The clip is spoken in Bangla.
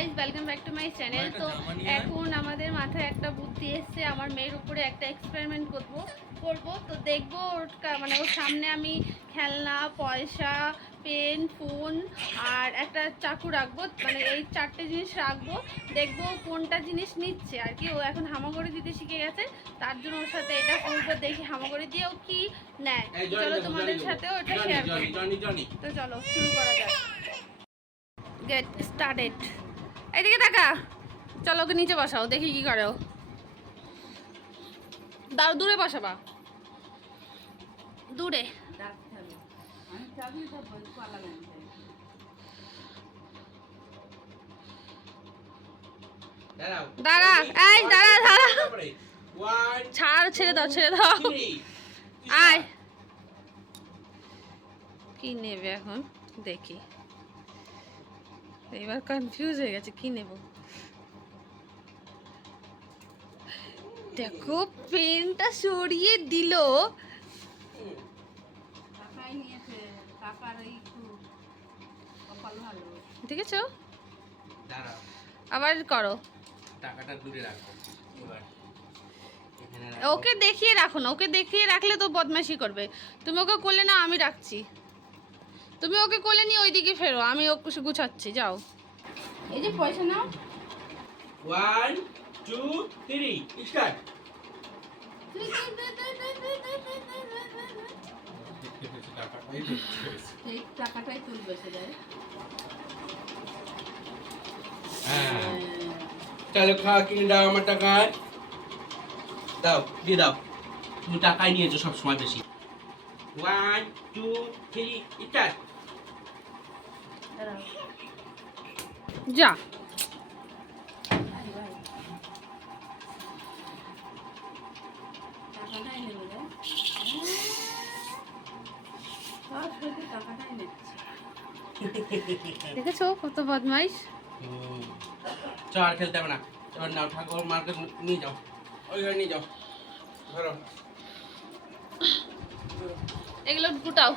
Guys, welcome back to my channel. তো এখন আমাদের মাথায় একটা বুদ্ধি এসছে, আমার মেয়ের উপরে একটা এক্সপেরিমেন্ট করব। তো দেখবো ওর মানে ওর সামনে আমি খেলনা, পয়সা, পেন, ফোন আর একটা চাকু রাখবো, মানে এই চারটে জিনিস রাখবো। দেখবো কোনটা জিনিস নিচ্ছে আর কি। ও এখন হামাগুড়ি দিতে শিখে গেছে, তার জন্য ওর সাথে এটা করবো, দেখি হামাগুড়ি দিয়ে ও কি নেয়। চলো তোমাদের সাথেও এটা শেয়ার করবো। তো চলো শুরু করা যাক। Get started. এদিকে টাকা, চলো ওকে নিচে বসাও, দেখি কি করে ও। দাও, দূরে বসাবা, দূরে। দাঁড়া, এই দাঁড়া দাঁড়া, ছাড়, ছেড়ে দাও ছেড়ে দাও। আয়, কি নেবে এখন দেখি। এবার কনফিউজ হয়ে গেছে, কি নেব। দেখো পেনটা সরিয়ে দিল। দেখেছো, আবার করো। টাকাটা দূরে রাখো এবার। ওকে দেখিয়ে রাখো না, ওকে দেখিয়ে রাখলে তো বদমাশি করবে। তুমি ওকে কোলে না, আমি রাখছি। তুমি ওকে কোলে নিয়ে ওইদিকে ফেরো, আমি ওকে গুছাচ্ছি, যাও। এই যে পয়সা নাও। 1 2 3 স্টার্ট। টাকাটাই তুলবে সেটা। চলো খাওয়া কিনে দাও আমার টাকায়। দাও, দিয়ে দাও। তুমি টাকাই নিয়েছো সব সময় বেশি। 1 2 3 স্টার্ট। যা, দেখেছো কত বদমাইশ। চল আর খেলতে হবে না। এবার নাও, ঠাকুর মার্কেট নিয়ে যাও, ওই ঘরে নিয়ে যাও। ধরো এগুলো গুটাও।